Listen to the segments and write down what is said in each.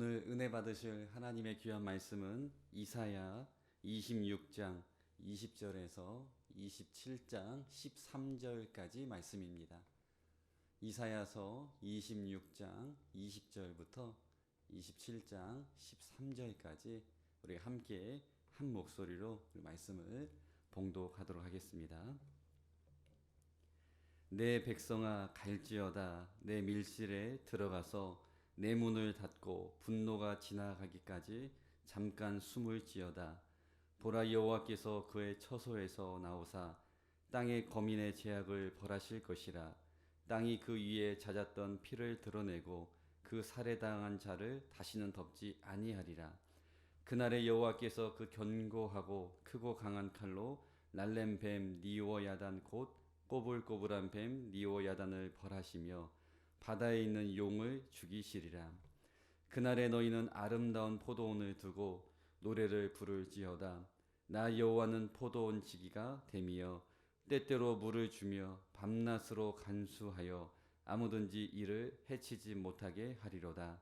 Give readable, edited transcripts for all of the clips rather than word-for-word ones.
오늘 은혜 받으실 하나님의 귀한 말씀은 이사야 26장 20절에서 27장 13절까지 말씀입니다. 이사야서 26장 20절부터 27장 13절까지 우리 함께 한 목소리로 말씀을 봉독하도록 하겠습니다. 내 백성아 갈지어다. 내 밀실에 들어가서 내 문을 닫고 분노가 지나가기까지 잠깐 숨을 지어다. 보라, 여호와께서 그의 처소에서 나오사 땅의 거민의 죄악을 벌하실 것이라. 땅이 그 위에 잦았던 피를 드러내고 그 살해당한 자를 다시는 덮지 아니하리라. 그날에 여호와께서 그 견고하고 크고 강한 칼로 날렘 뱀 니오야단 곧 꼬불꼬불한 뱀 니오야단을 벌하시며 바다에 있는 용을 죽이시리라. 그날에 너희는 아름다운 포도원을 두고 노래를 부를지어다. 나 여호와는 포도원 지기가 됨이여 때때로 물을 주며 밤낮으로 간수하여 아무든지 이를 해치지 못하게 하리로다.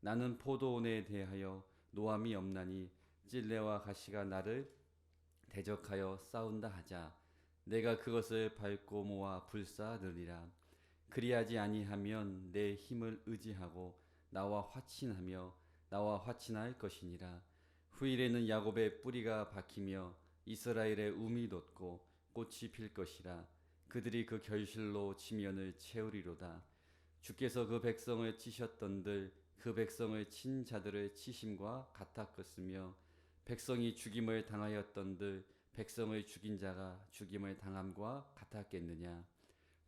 나는 포도원에 대하여 노함이 없나니 찔레와 가시가 나를 대적하여 싸운다 하자. 내가 그것을 밟고 모아 불사르리라. 그리하지 아니하면 내 힘을 의지하고 나와 화친하며 나와 화친할 것이니라. 후일에는 야곱의 뿌리가 박히며 이스라엘의 움이 돋고 꽃이 필 것이라. 그들이 그 결실로 지면을 채우리로다. 주께서 그 백성을 치셨던들 그 백성을 친 자들의 치심과 같았겠으며 백성이 죽임을 당하였던들 백성을 죽인 자가 죽임을 당함과 같았겠느냐.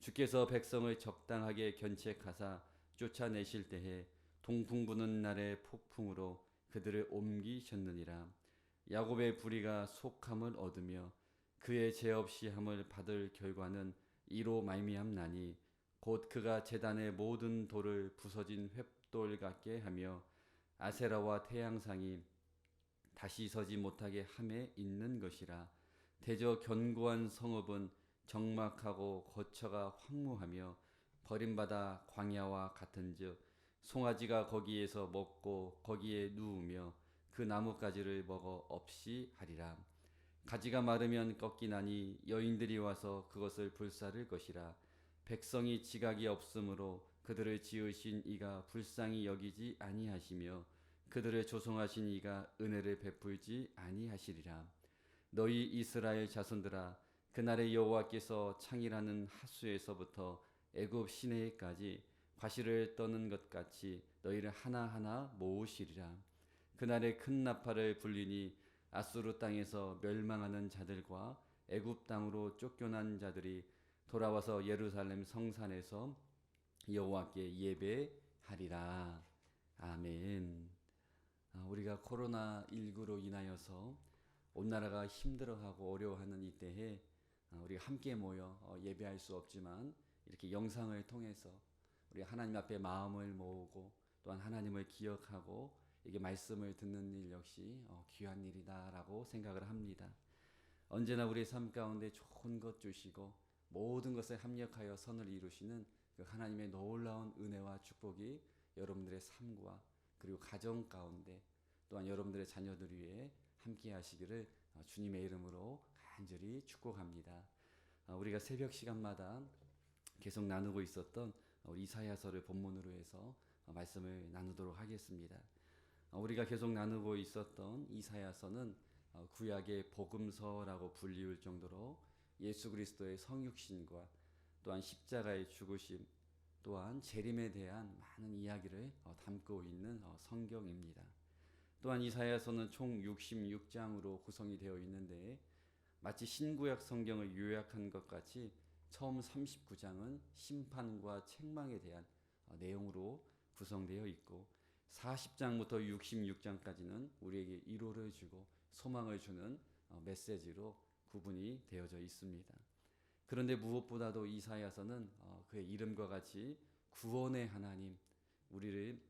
주께서 백성을 적당하게 견책하사 쫓아내실 때에 동풍 부는 날의 폭풍으로 그들을 옮기셨느니라. 야곱의 불의가 속함을 얻으며 그의 죄 없이 함을 받을 결과는 이로 말미암나니 곧 그가 제단의 모든 돌을 부서진 횃돌 같게 하며 아세라와 태양상이 다시 서지 못하게 함에 있는 것이라. 대저 견고한 성읍은 적막하고 거처가 황무하며 버림받아 광야와 같은즉 송아지가 거기에서 먹고 거기에 누우며 그 나뭇가지를 먹어 없이 하리라. 가지가 마르면 꺾이나니 여인들이 와서 그것을 불사를 것이라. 백성이 지각이 없으므로 그들을 지으신 이가 불쌍히 여기지 아니하시며 그들을 조성하신 이가 은혜를 베풀지 아니하시리라. 너희 이스라엘 자손들아, 그날에 여호와께서 창이라는 하수에서부터 애굽 시내에까지 과실을 떠는 것 같이 너희를 하나하나 모으시리라. 그날에 큰 나팔을 불리니 아수르 땅에서 멸망하는 자들과 애굽 땅으로 쫓겨난 자들이 돌아와서 예루살렘 성산에서 여호와께 예배하리라. 아멘. 우리가 코로나19로 인하여서 온 나라가 힘들어하고 어려워하는 이때에 우리가 함께 모여 예배할 수 없지만 이렇게 영상을 통해서 우리 하나님 앞에 마음을 모으고 또한 하나님을 기억하고 이게 말씀을 듣는 일 역시 귀한 일이다라고 생각을 합니다. 언제나 우리의 삶 가운데 좋은 것 주시고 모든 것에 합력하여 선을 이루시는 그 하나님의 놀라운 은혜와 축복이 여러분들의 삶과 그리고 가정 가운데 또한 여러분들의 자녀들 위해 함께 하시기를 주님의 이름으로 간절히 축복합니다. 우리가 새벽 시간마다 계속 나누고 있었던 우리 이사야서를 본문으로 해서 말씀을 나누도록 하겠습니다. 우리가 계속 나누고 있었던 이사야서는 구약의 복음서라고 불리울 정도로 예수 그리스도의 성육신과 또한 십자가의 죽으심 또한 재림에 대한 많은 이야기를 담고 있는 성경입니다. 또한 이사야서는 총 66장으로 구성이 되어 있는데 마치 신구약 성경을 요약한 것 같이 처음 39장은 심판과 책망에 대한 내용으로 구성되어 있고 40장부터 66장까지는 우리에게 위로를 주고 소망을 주는 메시지로 구분이 되어져 있습니다. 그런데 무엇보다도 이사야서는 그의 이름과 같이 구원의 하나님, 우리를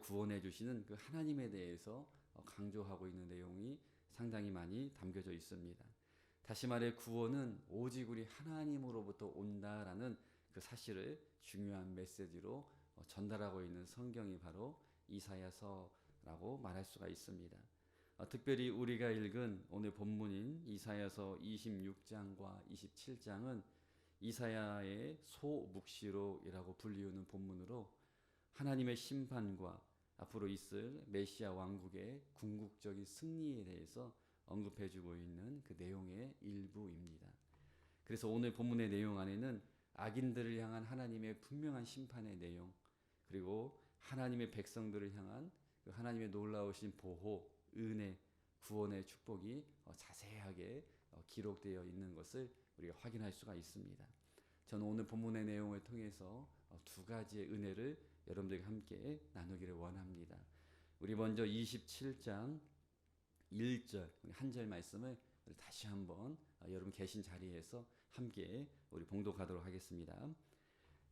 구원해 주시는 그 하나님에 대해서 강조하고 있는 내용이 상당히 많이 담겨져 있습니다. 다시 말해 구원은 오직 우리 하나님으로부터 온다라는 그 사실을 중요한 메시지로 전달하고 있는 성경이 바로 이사야서라고 말할 수가 있습니다. 특별히 우리가 읽은 오늘 본문인 이사야서 26장과 27장은 이사야의 소묵시록이라고 불리우는 본문으로 하나님의 심판과 앞으로 있을 메시아 왕국의 궁극적인 승리에 대해서 언급해주고 있는 그 내용의 일부입니다. 그래서 오늘 본문의 내용 안에는 악인들을 향한 하나님의 분명한 심판의 내용, 그리고 하나님의 백성들을 향한 그 하나님의 놀라우신 보호, 은혜, 구원의 축복이 자세하게 기록되어 있는 것을 우리가 확인할 수가 있습니다. 저는 오늘 본문의 내용을 통해서 두 가지의 은혜를 여러분들과 함께 나누기를 원합니다. 우리 먼저 27장 1절 한 절 말씀을 다시 한번 여러분 계신 자리에서 함께 우리 봉독하도록 하겠습니다.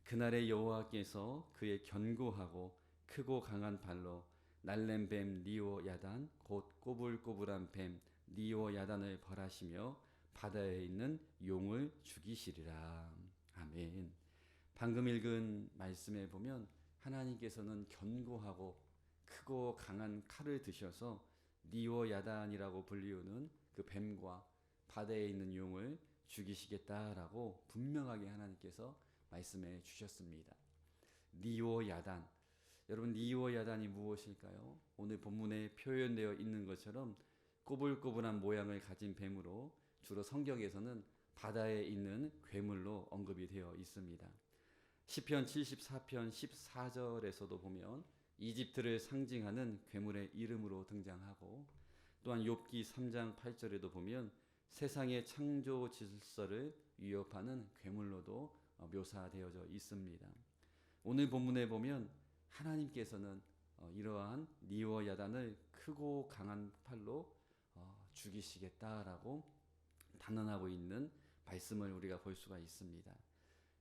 그날에 여호와께서 그의 견고하고 크고 강한 발로 날렘 뱀 리오야단 곧 꼬불꼬불한 뱀 리오야단을 벌하시며 바다에 있는 용을 죽이시리라. 아멘. 방금 읽은 말씀에 보면 하나님께서는 견고하고 크고 강한 칼을 드셔서 리오야단이라고 불리우는 그 뱀과 바다에 있는 용을 죽이시겠다라고 분명하게 하나님께서 말씀해 주셨습니다. 리오야단, 여러분 리오야단이 무엇일까요? 오늘 본문에 표현되어 있는 것처럼 꼬불꼬불한 모양을 가진 뱀으로 주로 성경에서는 바다에 있는 괴물로 언급이 되어 있습니다. 시편 74편 14절에서도 보면 이집트를 상징하는 괴물의 이름으로 등장하고, 또한 욥기 3장 8절에도 보면 세상의 창조 질서를 위협하는 괴물로도 묘사되어져 있습니다. 오늘 본문에 보면 하나님께서는 이러한 리오야단을 크고 강한 팔로 죽이시겠다라고 단언하고 있는 말씀을 우리가 볼 수가 있습니다.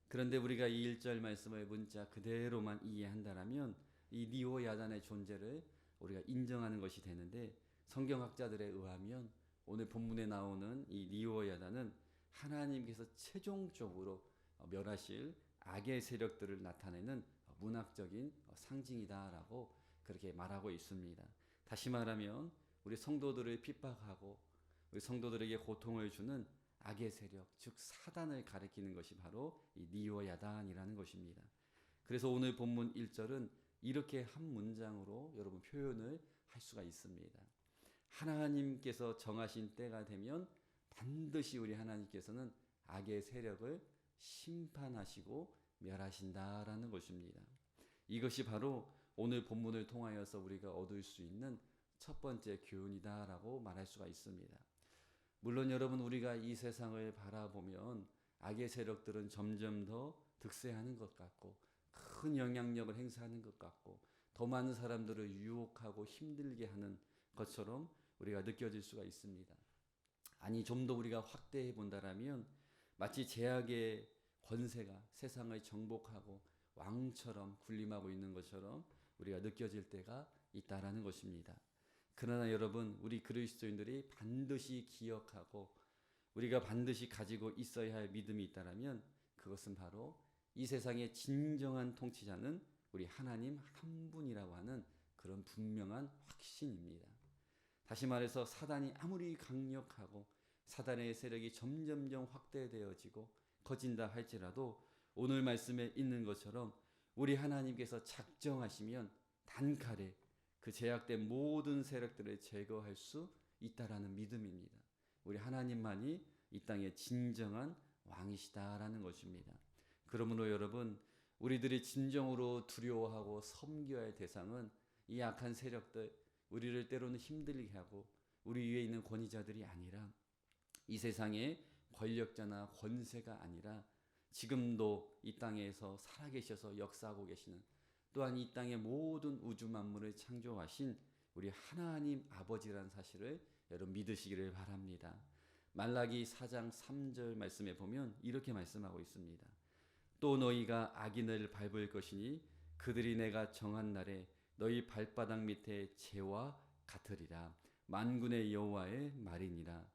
그런데 우리가 이 1절 말씀을 문자 그대로만 이해한다면 이 리오야단의 존재를 우리가 인정하는 것이 되는데, 성경학자들에 의하면 오늘 본문에 나오는 이 리오야단은 하나님께서 최종적으로 멸하실 악의 세력들을 나타내는 문학적인 상징이다라고 그렇게 말하고 있습니다. 다시 말하면 우리 성도들을 핍박하고 우리 성도들에게 고통을 주는 악의 세력, 즉 사단을 가리키는 것이 바로 이 리오야단이라는 것입니다. 그래서 오늘 본문 1절은 이렇게 한 문장으로 여러분 표현을 할 수가 있습니다. 하나님께서 정하신 때가 되면 반드시 우리 하나님께서는 악의 세력을 심판하시고 멸하신다라는 것입니다. 이것이 바로 오늘 본문을 통하여서 우리가 얻을 수 있는 첫 번째 교훈이다라고 말할 수가 있습니다. 물론 여러분, 우리가 이 세상을 바라보면 악의 세력들은 점점 더 득세하는 것 같고 큰 영향력을 행사하는 것 같고 더 많은 사람들을 유혹하고 힘들게 하는 것처럼 우리가 느껴질 수가 있습니다. 아니, 좀 더 우리가 확대해 본다라면 마치 제약의 권세가 세상을 정복하고 왕처럼 군림하고 있는 것처럼 우리가 느껴질 때가 있다라는 것입니다. 그러나 여러분, 우리 그리스도인들이 반드시 기억하고 우리가 반드시 가지고 있어야 할 믿음이 있다라면 그것은 바로 이 세상의 진정한 통치자는 우리 하나님 한 분이라고 하는 그런 분명한 확신입니다. 다시 말해서 사단이 아무리 강력하고 사단의 세력이 점점점 확대되어지고 커진다 할지라도 오늘 말씀에 있는 것처럼 우리 하나님께서 작정하시면 단칼에 그 제약된 모든 세력들을 제거할 수 있다라는 믿음입니다. 우리 하나님만이 이 땅의 진정한 왕이시다라는 것입니다. 그러므로 여러분, 우리들이 진정으로 두려워하고 섬겨야 할 대상은 이 악한 세력들, 우리를 때로는 힘들게 하고 우리 위에 있는 권위자들이 아니라 이 세상의 권력자나 권세가 아니라 지금도 이 땅에서 살아계셔서 역사하고 계시는, 또한 이 땅의 모든 우주 만물을 창조하신 우리 하나님 아버지라는 사실을 여러분 믿으시기를 바랍니다. 말라기 4장 3절 말씀에 보면 이렇게 말씀하고 있습니다. 또 너희가 악인을 밟을 것이니 그들이 내가 정한 날에 너희 발바닥 밑에 재와 같으리라. 만군의 여호와의 말이니라.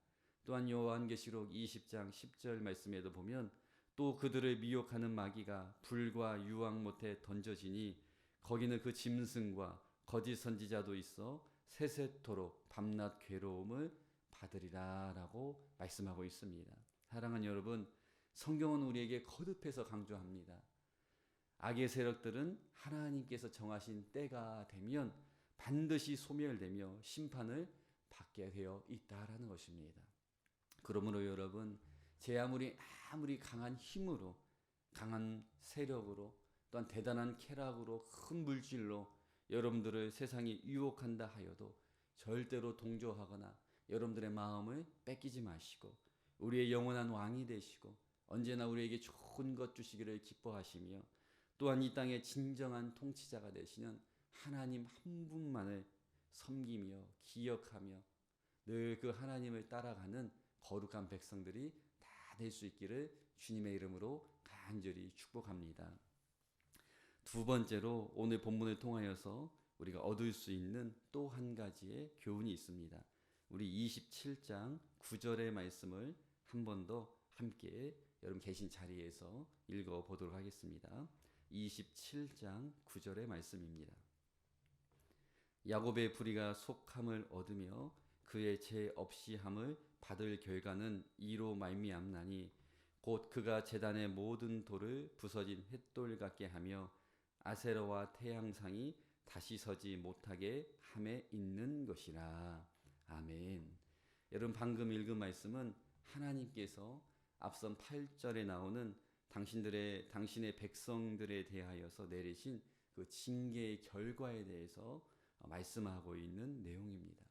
또한 요한계시록 20장 10절 말씀에도 보면 또 그들을 미혹하는 마귀가 불과 유황 못에 던져지니 거기는 그 짐승과 거짓 선지자도 있어 세세토록 밤낮 괴로움을 받으리라 라고 말씀하고 있습니다. 사랑하는 여러분, 성경은 우리에게 거듭해서 강조합니다. 악의 세력들은 하나님께서 정하신 때가 되면 반드시 소멸되며 심판을 받게 되어 있다라는 것입니다. 그러므로 여러분, 제 아무리 강한 힘으로, 강한 세력으로, 또한 대단한 쾌락으로, 큰 물질로 여러분들을 세상이 유혹한다 하여도 절대로 동조하거나 여러분들의 마음을 뺏기지 마시고 우리의 영원한 왕이 되시고 언제나 우리에게 좋은 것 주시기를 기뻐하시며 또한 이 땅의 진정한 통치자가 되시는 하나님 한 분만을 섬기며 기억하며 늘 그 하나님을 따라가는 거룩한 백성들이 다 될 수 있기를 주님의 이름으로 간절히 축복합니다. 두 번째로 오늘 본문을 통하여서 우리가 얻을 수 있는 또 한 가지의 교훈이 있습니다. 우리 27장 9절의 말씀을 한 번 더 함께 여러분 계신 자리에서 읽어보도록 하겠습니다. 27장 9절의 말씀입니다. 야곱의 불의가 속함을 얻으며 그의 죄 없이 함을 받을 결과는 이로 말미암나니 곧 그가 제단의 모든 돌을 부서진 횃돌 같게 하며 아세라와 태양상이 다시 서지 못하게 함에 있는 것이라. 아멘. 여러분 방금 읽은 말씀은 하나님께서 앞선 8절에 나오는 당신의 백성들에 대하여서 내리신 그 징계의 결과에 대해서 말씀하고 있는 내용입니다.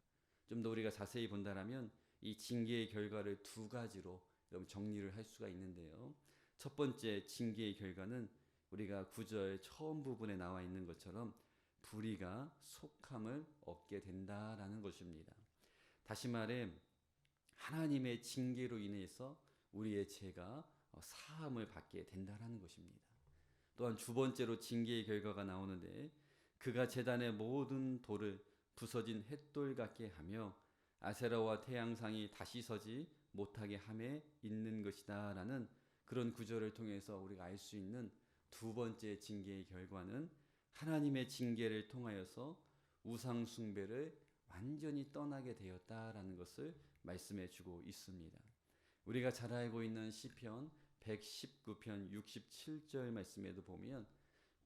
좀 더 우리가 자세히 본다면 이 징계의 결과를 두 가지로 정리를 할 수가 있는데요. 첫 번째 징계의 결과는 우리가 9절 처음 부분에 나와 있는 것처럼 불의가 속함을 얻게 된다라는 것입니다. 다시 말해 하나님의 징계로 인해서 우리의 죄가 사함을 받게 된다라는 것입니다. 또한 두 번째로 징계의 결과가 나오는데 그가 제단의 모든 돌을 부서진 횃돌 같게 하며 아세라와 태양상이 다시 서지 못하게 함에 있는 것이다 라는 그런 구절을 통해서 우리가 알 수 있는 두 번째 징계의 결과는 하나님의 징계를 통하여서 우상 숭배를 완전히 떠나게 되었다라는 것을 말씀해 주고 있습니다. 우리가 잘 알고 있는 시편 119편 67절 말씀에도 보면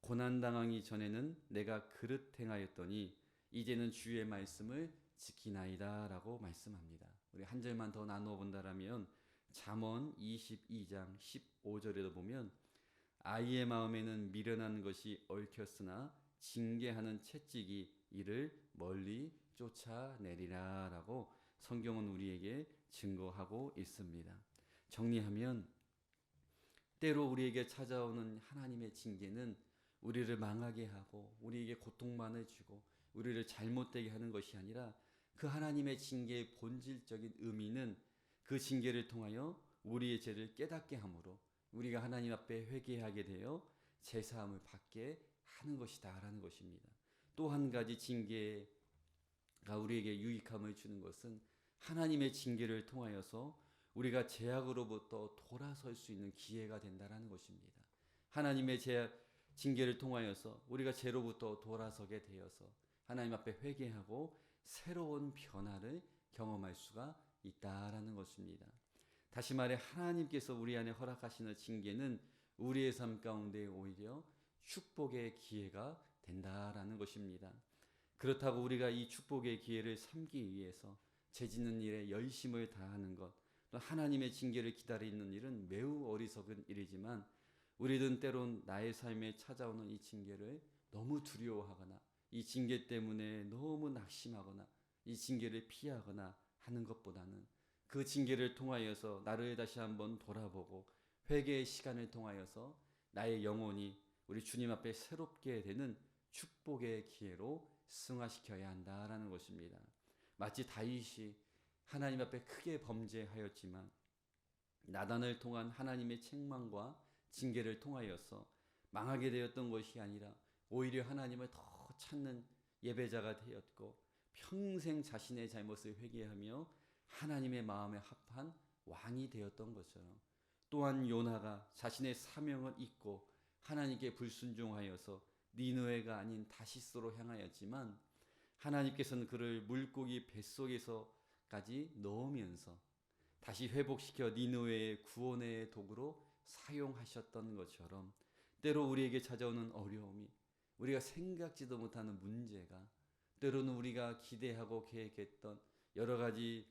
고난당하기 전에는 내가 그릇 행하였더니 이제는 주의 말씀을 지키나이다 라고 말씀합니다. 우리 한 절만 더 나누어 본다면 잠언 22장 15절에도 보면 아이의 마음에는 미련한 것이 얽혔으나 징계하는 채찍이 이를 멀리 쫓아내리라 라고 성경은 우리에게 증거하고 있습니다. 정리하면 때로 우리에게 찾아오는 하나님의 징계는 우리를 망하게 하고 우리에게 고통만을 주고 우리를 잘못되게 하는 것이 아니라 그 하나님의 징계의 본질적인 의미는 그 징계를 통하여 우리의 죄를 깨닫게 함으로 우리가 하나님 앞에 회개하게 되어 제사함을 받게 하는 것이다 라는 것입니다. 또 한 가지 징계가 우리에게 유익함을 주는 것은 하나님의 징계를 통하여서 우리가 죄악으로부터 돌아설 수 있는 기회가 된다라는 것입니다. 하나님의 징계를 통하여서 우리가 죄로부터 돌아서게 되어서 하나님 앞에 회개하고 새로운 변화를 경험할 수가 있다라는 것입니다. 다시 말해 하나님께서 우리 안에 허락하시는 징계는 우리의 삶 가운데 오히려 축복의 기회가 된다라는 것입니다. 그렇다고 우리가 이 축복의 기회를 삼기 위해서 죄짓는 일에 열심을 다하는 것, 또 하나님의 징계를 기다리는 일은 매우 어리석은 일이지만 우리는 때론 나의 삶에 찾아오는 이 징계를 너무 두려워하거나 이 징계 때문에 너무 낙심하거나 이 징계를 피하거나 하는 것보다는 그 징계를 통하여서 나를 다시 한번 돌아보고 회개의 시간을 통하여서 나의 영혼이 우리 주님 앞에 새롭게 되는 축복의 기회로 승화시켜야 한다라는 것입니다. 마치 다윗이 하나님 앞에 크게 범죄하였지만 나단을 통한 하나님의 책망과 징계를 통하여서 망하게 되었던 것이 아니라 오히려 하나님을 더 찾는 예배자가 되었고 평생 자신의 잘못을 회개하며 하나님의 마음에 합한 왕이 되었던 것처럼 또한 요나가 자신의 사명을 잊고 하나님께 불순종하여서 니느웨가 아닌 다시스로 향하였지만 하나님께서는 그를 물고기 뱃속에서까지 넣으면서 다시 회복시켜 니느웨의 구원의 도구로 사용하셨던 것처럼 때로 우리에게 찾아오는 어려움이, 우리가 생각지도 못하는 문제가, 때로는 우리가 기대하고 계획했던 여러 가지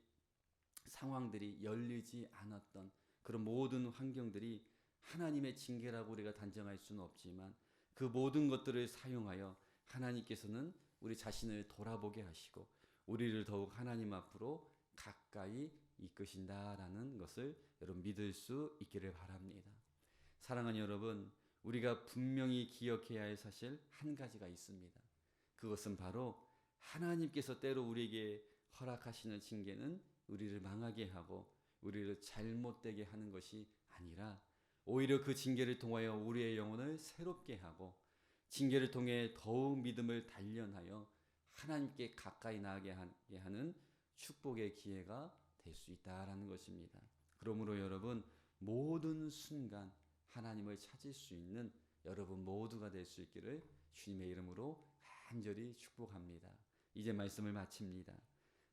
상황들이 열리지 않았던 그런 모든 환경들이 하나님의 징계라고 우리가 단정할 수는 없지만 그 모든 것들을 사용하여 하나님께서는 우리 자신을 돌아보게 하시고 우리를 더욱 하나님 앞으로 가까이 이끄신다라는 것을 여러분 믿을 수 있기를 바랍니다. 사랑하는 여러분, 우리가 분명히 기억해야 할 사실 한 가지가 있습니다. 그것은 바로 하나님께서 때로 우리에게 허락하시는 징계는 우리를 망하게 하고 우리를 잘못되게 하는 것이 아니라 오히려 그 징계를 통하여 우리의 영혼을 새롭게 하고 징계를 통해 더욱 믿음을 단련하여 하나님께 가까이 나가게 하는 축복의 기회가 될 수 있다라는 것입니다. 그러므로 여러분, 모든 순간 하나님을 찾을 수 있는 여러분 모두가 될 수 있기를 주님의 이름으로 간절히 축복합니다. 이제 말씀을 마칩니다.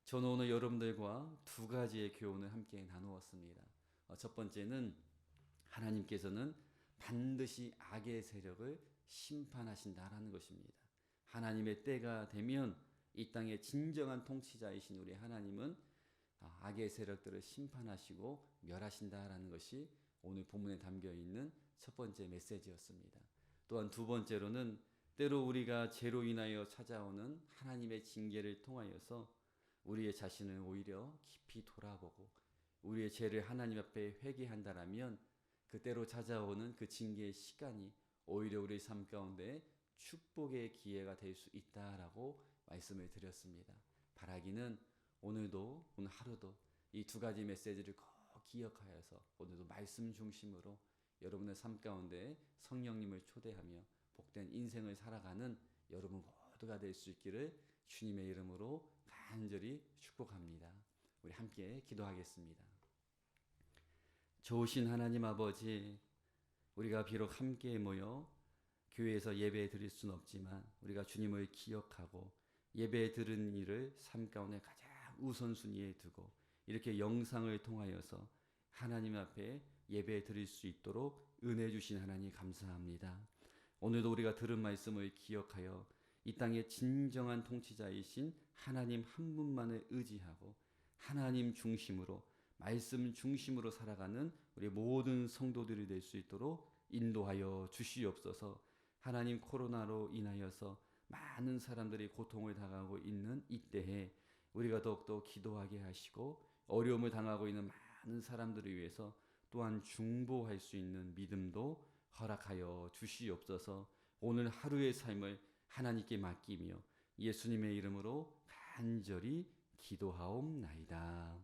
저는 오늘 여러분들과 두 가지의 교훈을 함께 나누었습니다. 첫 번째는 하나님께서는 반드시 악의 세력을 심판하신다라는 것입니다. 하나님의 때가 되면 이 땅의 진정한 통치자이신 우리 하나님은 악의 세력들을 심판하시고 멸하신다라는 것이 오늘 본문에 담겨 있는 첫 번째 메시지였습니다. 또한 두 번째로는 때로 우리가 죄로 인하여 찾아오는 하나님의 징계를 통하여서 우리의 자신을 오히려 깊이 돌아보고 우리의 죄를 하나님 앞에 회개한다라면 그때로 찾아오는 그 징계의 시간이 오히려 우리 삶 가운데 축복의 기회가 될 수 있다라고 말씀을 드렸습니다. 바라기는 오늘도, 오늘 하루도 이 두 가지 메시지를 꼭 기억하여서 오늘도 말씀 중심으로 여러분의 삶 가운데 성령님을 초대하며 복된 인생을 살아가는 여러분 모두가 될 수 있기를 주님의 이름으로 간절히 축복합니다. 우리 함께 기도하겠습니다. 좋으신 하나님 아버지, 우리가 비록 함께 모여 교회에서 예배 드릴 수는 없지만 우리가 주님을 기억하고 예배 드리는 일을 삶 가운데 가장 우선순위에 두고 이렇게 영상을 통하여서 하나님 앞에 예배 드릴 수 있도록 은혜 주신 하나님 감사합니다. 오늘도 우리가 들은 말씀을 기억하여 이 땅의 진정한 통치자이신 하나님 한 분만을 의지하고 하나님 중심으로 말씀 중심으로 살아가는 우리 모든 성도들이 될 수 있도록 인도하여 주시옵소서. 하나님, 코로나로 인하여서 많은 사람들이 고통을 당하고 있는 이때에 우리가 더욱더 기도하게 하시고 어려움을 당하고 있는 많은 사람들을 위해서 또한 중보할 수 있는 믿음도 허락하여 주시옵소서. 오늘 하루의 삶을 하나님께 맡기며 예수님의 이름으로 간절히 기도하옵나이다.